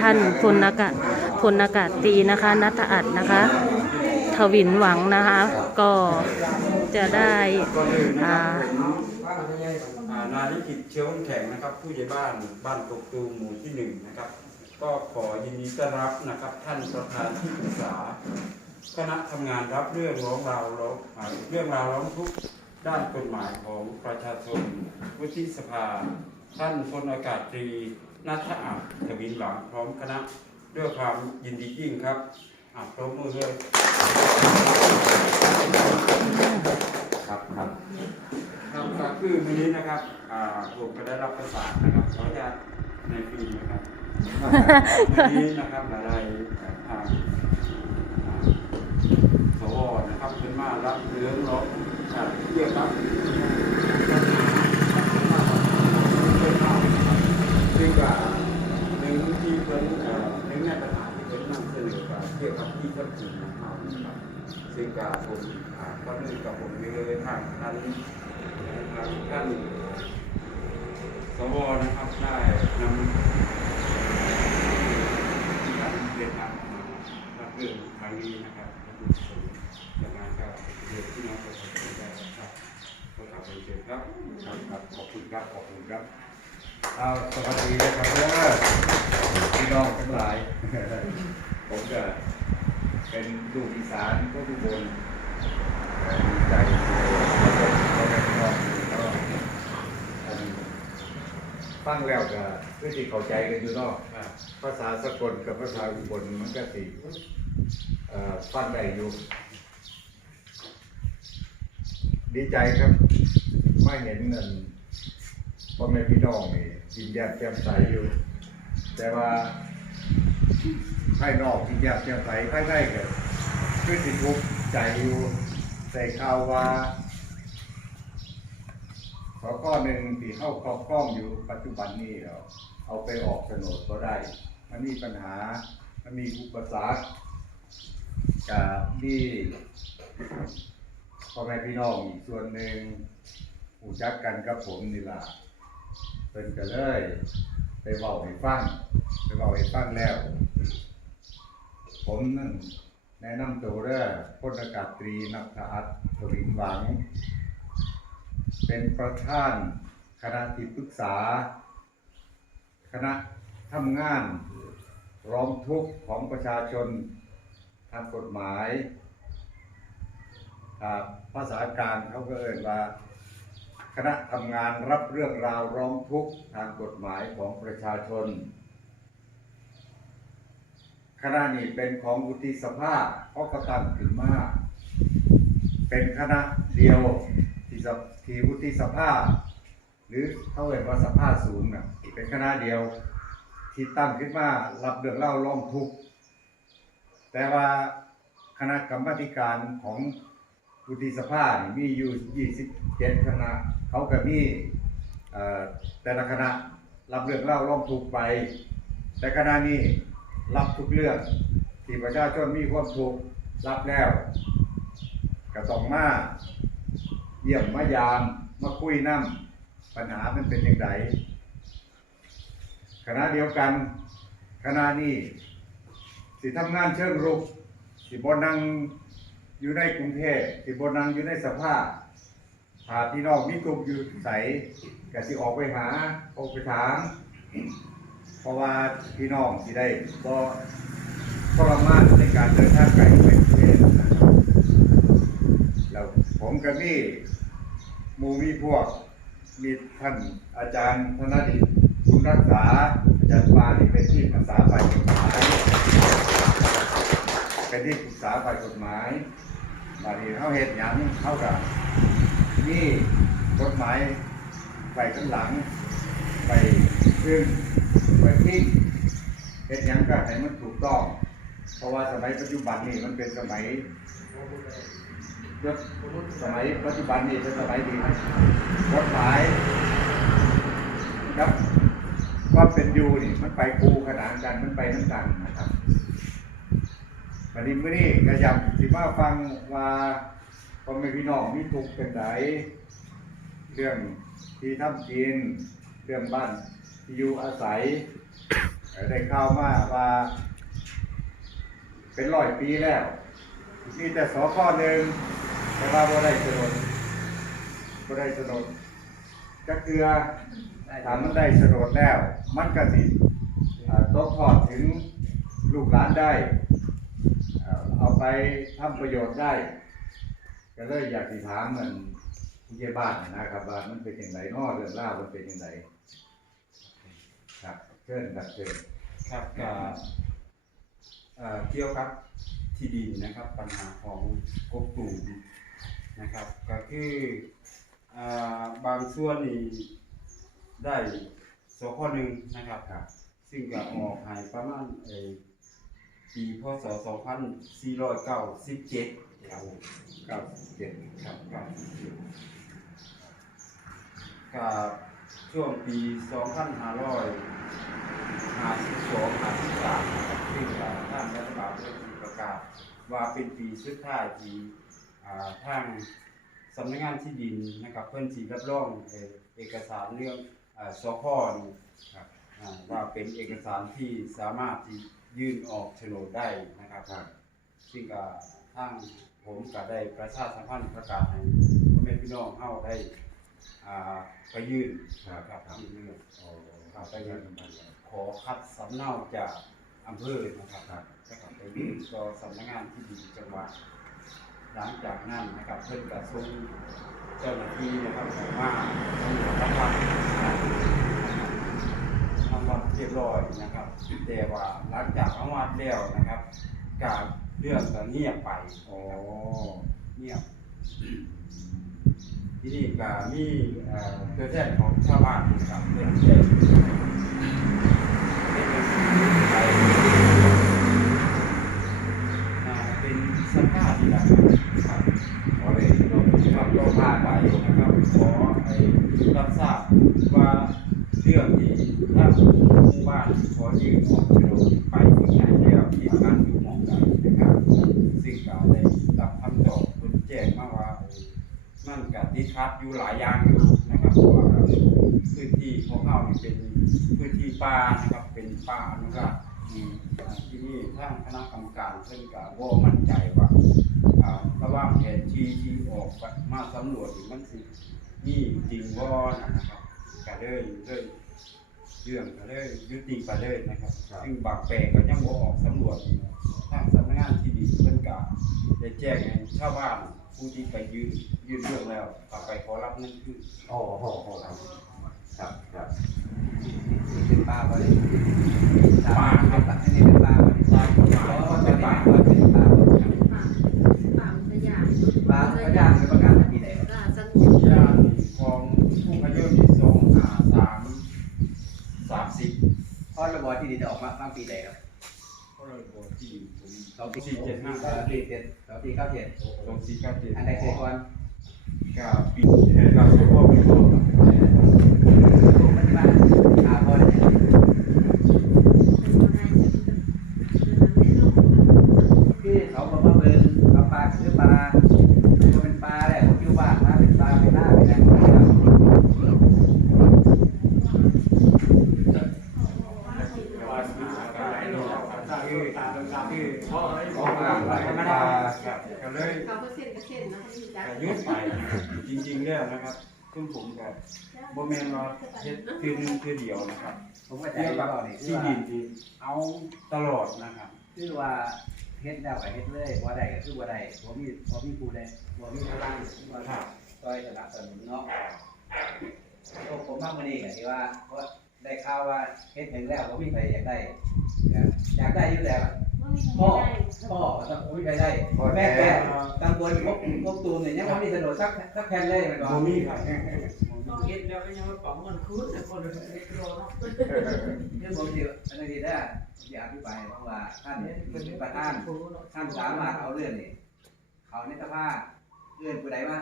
ท่านพลอากาศพลอากาศตีนะคะนัทอัดนะคะทวินหวังนะคะ ก็จะได้อ่าอ่านายลิขิตเชื้อแข็งนะครับ ผู้ใหญ่บ้านบ้านกกตูมหมู่ที่หนึ่งนะครับ ก็ขอยินดีต้อนรับนะครับ ท่านประธานที่ปรึกษา คณะทำงานรับเรื่องร้องราวร้องอ่าเรื่องราวร้องทุกข์ด้านกฎหมายของประชาชนวุฒิสภา ท่านพลอากาศตรี นัทอับทวินหวังพร้อมคณะด้วยความยินดียิ่งครับอะพร้อมมือเลยครับครับครับครับคือวันนี้นะครับอ่าผมก็ได้รับประสานนะครับขออนุญาตในปีนะครับวันนี้นะครับอะไรทางอ่าสวนะครับเป็นมารับเรื่องร้องอ่าเกี่ยวกับปัญหาซึ่งว่าหนึ่งที่เพิ่นเอ่อหนึ่งในปัญหาที่เพิ่นนำเส นอก็เกี่ยวกับที่ทับทิมนะครับซึ่งกาผมอ่าก็นึงกับผมมีเลยทางท่านทางท่านสวนะครับได้นำการเดินทางมารับเรื่องครั้งนี้นะครับจากนั้นก็เรียนที่น้องประชาชนได้ครับขอขอบคุณครับครับครับขอบคุณครับขอบคุณครับเอาสวัสดีนะครับพี่น้องทั้งหลาย ผมจะเป็นลูกอีสานก็ทุกคนเอ่อดีใจที่ได้มาพบพ่อแม่พี่น้องแล้วก็อันฟังแล้วก็เพื่อที่เข้าใจกันอยู่เนอกภาษาสกลกับภาษาอุบลมันก็สิเอ่อฟังได้อยู่ดีใจครับไม่เห็นเงินพ่อแม่พี่น้องนี่ยิ้มแย้มแจ่มใสอยู่ แต่ว่า ภายนอกยิ้มแย้มแจ่มใสภายในก็คือสิทุกข์ใจอยู่ใส่ข่าวว่าขอข้อหนึ่งที่เข้าครอบครองอยู่ปัจจุบันนี้เราเอาไปออกโฉนดก็ได้ มันมีปัญหา มันมีอุปสรรคกับมีพ่อแม่พี่น้องอีกส่วนหนึ่งหูจักกันกับผมนี่ล่ะเป็นก็เลย ไปเบาให้ฟัง ไปเบาให้ฟังแล้ว ผมนั่นแนะนำตัวเด้อพลอากาศตรีนัทอัตถวินหวัง เป็นประธานคณะที่ปรึกษา คณะทำงานร้องทุกข์ของประชาชนทางกฎหมายภาษาการเขาก็เอ่ยว่า คณะทำงานรับเรื่องราวร้องทุกข์ทางกฎหมายของประชาชน คณะนี้เป็นของวุฒิสภาเขาก็ตั้งขึ้นมาเป็นคณะเดียวที่ที่วุฒิสภาหรือเขาเรียกว่าสภาสูงนะเป็นคณะเดียว ที่ตั้งขึ้นมารับเรื่องเล่าร้องทุกข์แต่ว่าคณะกรรมธิการของวุฒิสภานี่มีอยู่ 27 คณะ เขาก็มีแต่ละคณะรับเรื่องเล่าร้องทุกข์ไป แต่คณะนี้ รับทุกเรื่อง ที่ประชาชนมีความทุกข์รับแล้วก็ต้องมาเยี่ยมมายามมาคุยนํปัญหามันเป็นอย่างไรคณะเดียวกันคณะนี้สิทำงานเชิงรุกสิบนั่งอยู่ในกรุงเทพสิบนั่งอยู่ในสภาพหาพี่น้องมีกลุ่มอยู่ใสก็สิออกไปหาออกไปถาม เพราะว่าพี่น้องสิได้ก็ทรมานในการเดินทางไกลไปกรุงเทพนะครับแล้วผมกับนี่มูมีพวก มีท่านอาจารย์ธนดิษฐ์คุณรักษา อาจารย์ปานี่เป็นที่ปรึกษาฝ่ายกฎหมายเป็นที่ปรึกษาฝ่ายกฎหมายบางทีเขาเห็นอย่างเขากับนี่กฎหมายไปข้างหลัง ไปขึ้น ไปทิ้งเห็นอย่างก็ให้มันถูกต้อง เพราะว่าสมัยปัจจุบันนี่มันเป็นสมัยยุคสมัยปัจจุบันนี่เป็นสมัยที่กฎหมายครับควาเป็นยูนี่มันไปคูขนานกันมันไปน้ำกันนะครับวันนี้มื่อนี้ก็อยากสิมาฟังว่าพ่อแม่พี่น้องมีทุกข์เป็นไดเรื่องที่ทำกิน เรื่องบ้านที่อยู่อาศัย ได้ข่าวมาว่า เป็นร้อยปีแล้วมีแต่สอข้อหนึ่งแต่ว่าบ่ได้สนนบ่ได้สนนก็คือถามมันได้สนนแล้ว มันก็สิตกทอดถึงลูกหลานได้ เอาไปทำประโยชน์ได้ ก็เลยอยากสิถามมันผู้ใหญ่บ้านนะครับว่ามันเป็นอย่างไรนอเรื่องรามันเป็นอย่างไรครับเชิญครับเชิญ ครับก็เอ่อเกี่ยวกับที่ดินนะครับ ปัญหาของกบตูมนะครับ ก็คืออ่าบางส่วนนี่ได้สข้อหนึ่งนะครับครับ ซึ่งก็ออกใหายประมาณเอ่อปีพศ 2497ครับเก้าเจ็ดครับครับกับช่วงปี 2552 53นะครับซึ่งท่านรัฐบาลได้ประกาศ ว่าเป็นปีสุดท้ายที่อ่าทางสำนักงานที่ดินนะครับเพื่อนสีรับรองเอเอกสารเรื่องอ่าสพนี่ครับอ่าว่าเป็นเอกสารที่สามารถที่ยื่นออกโฉนดได้นะครับครับซึ่งก็ทางผมก็ได้ประชาสัมพันธ์ประกาศให้พ่อแม่พี่น้องเฮาได้ไปยื่นครับครับครับยื่นเรื่องโอ้ครับไปยื่น ขอคัดสำเนาจากอำเภอนะครับครับแล้วก็ไปยื่นต่อสำนักงานที่ดินจังหวัด หลังจากนั้นนะครับเพิ่นก็ส่งเจ้าหน้าที่นะครับมาตำรวจทำวัดทำวัดเรียบร้อยนะครับแต่ว่าหลังจากทำวัดแล้วนะครับ การเรื่องก็เงียบไปโอ้เงียบที่นี่ก็มีเอ่อตัวแทนของชาวบ้านนะครับเพื่อแจ้งเป็น เป็นสภาพที่แบบครับโอ้เลยโอ้ครับก็พาไปนะครับขอไอ้รับทราบว่าเรื่องที่ถ้าหมู่บ้านขอยืนออกโฉนดไปถึงไหนแล้วที่บ้านอยู่หมองใดนะครับซึ่งก็ได้รับคำตอบคุณแจ้งมาว่าไอ้นั่นกับติดขัดอยู่หลายอย่างอยู่นะครับเพราะว่าพื้นที่ของเรานี่เป็นพื้นที่ป่านะครับเป็นป่าอนุรักษ์ ที่นี่ทางคณะกรรมการเพิ่นก็บ่มั่นใจว่าอ่าระหว่างแผนที่ที่ออกมาสำรวจนี่มันสิมีจริงบ่นะครับก็เลยเลยเรื่องก็เลยยุติไปเลยนะครับซึ่งบางแปลงก็ยังบ่ออกสำรวจอยู่ทางสำนักงานที่ดินเพิ่นก็ได้แจ้งให้ชาวบ้านผู้ที่ไปยื่นยื่นเรื่องแล้วก็ไปขอรับเงินคืนโอ้โหโอ้ครับครับครับเป็นปลาบริป่าครับ อันนี้เป็นปลาบริ ตามกฎหมาย เพราะว่า เป็ เป็น น ป่า ปลาเป็นปลา ป่าพยา ปลาพญาเป็นประกาศที่ไหน ป่าสง ญาติของผู้พยพที่สองห้าสามสามสิบ พอระบอที่ดีจะออกมาบางปีไหนครับ ก็เลยบอกที่ผม สองปีสี่เจ็ดห้า สองปีเจ็ดสองปีเก้าเจ็ดสองสี่เก้าเจ็ดอันใดเคยก่อน กับปีกับสุขภาพปีก่อนปัจจุบันอาพอได้ คือเขาบอกว่าเบิ่งเอาปลาคือปลาตัวเป็นปลาแหละผมอยู่บ้านมาเป็นปลาเป็นหน้าเป็นอะไรนะครับ คือคือพ่อ ออกมาหลายปลา ก็เลย เขาก็เส้นก็เส้นนะที่จัก ก็ยุดไปจริงๆแล้วนะครับซึ่งผมกั บโบแมนว่าเฮ็ดคือหนึงคือเดียวนะครับผมก็ใจเกี่ยวกับว่านี่คือที่ว่าดินที่เอาตลอดนะครับ คือว่าเฮ็ดแล้วก็เฮ็ดเลยบ่ได้ก็คือบ่ได้บ่มีบ่มีผู้ใดบ่มีพลังบ่ครับซอยสนับสนุนเนาะโอ้ผมมามื้อนี้ก็ที่ว่าเพราะได้ข่าวว่าเฮ็ดถึงแล้วบ่มีใครอยากได้นะอยากได้อยู่แล้วพ่อพ่อก็ต้องบ่มีใครได้แม่แก่ตำบลพวกพวกตูมเนี่ยยังบ่มีถนนสักสักแผ่นเลยแมันโบบ่มีครับต้อง เฮ็ดแล้วก็ยังมาป๋องเงินคืนแต่คนเลยเฮ็ดรอเนาะเรื่องผมสิอันนี้ได้อยากอธิบายเพราะว่าท่านเป็นประธานท่านสามารถเอาเรื่องนี่เขาในสภาเรื่องผู้ใดว่า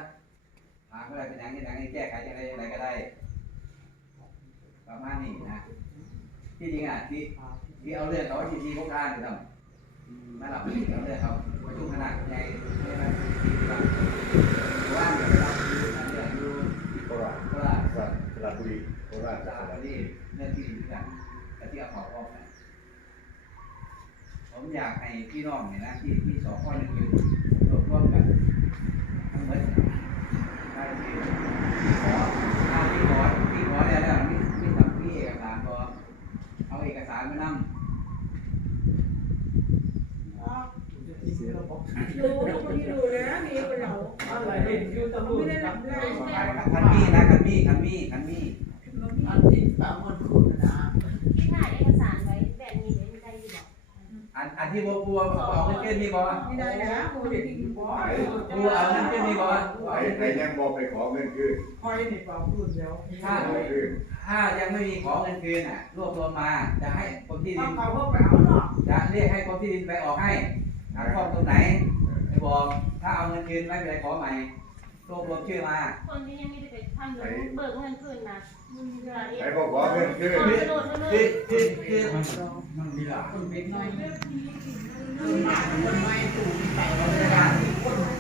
หาผู้ใดเป็นยังเป็นหยังให้แก้ไขยังไงยังไงก็ได้ประมาณนี้นะที่จริงอะที่ที่เอาเรื่องเขาที่ที่พวกท่านอยู่ทำนั่นแหละเอาเรื่องเขาประชุมคณะใหญ่ใช่ไหมว่าว่างเดี๋ยวเราดูอันเรื่องดู โคราช เพ ราะบุรีโคราชสาสระรบุรีที่เรื่องที่ดินกันแต่ที่เอาเขาออกนะผมอยากให้พี่น้องเนี่ยนะที่ที่สองข้อหนึ่งคือรวบรวมกันทั้งหมดได้ที่ขอที่ขอที่ขอเนี่ยแล้วนี่นี่ทำที่เอกสารพอเอาเอกสารมานั่งำดูคนที่ดูนะมีคนเราอะไรเห็นอยู่ตำรวจไม่ได้รับบได้ได้คันมี่นะคันมี่คันมี่คันมี่อันที่สามคนคุณนะที่ถ่ายเอกสารไว้แบบนี้ไม่ได้อยู่บอกอันอันที่บัวบัวเอาเงินเกินมีบ่ไม่ได้นะโมเดลที่บอบัวเอาเงินเกินมีบ่ไอ้ไอ้ยังบอกไปขอเงินคืนคอยนี่เปล่าพูดแล้วถ้าถ้ายังไม่มีของเงินคืนอะรวบรวมมาจะให้คนที่ดิเอานเขาก็ไปเอาเนาะจะเรียกให้คนที่ดินไปออกให้ หาข้อตรงไหนไม่บอก ถ้าเอาเงินคืนไม่เป็นไรขอใหม่รวบรวมชื่อมาคนที่ยังไม่ได้ไปทำเดี๋เบิกเงินคืนนะไปบอกขอเงินคืนคือคือคือมันมีหลายคนเป็นน้อยไม่ถูกใจเลย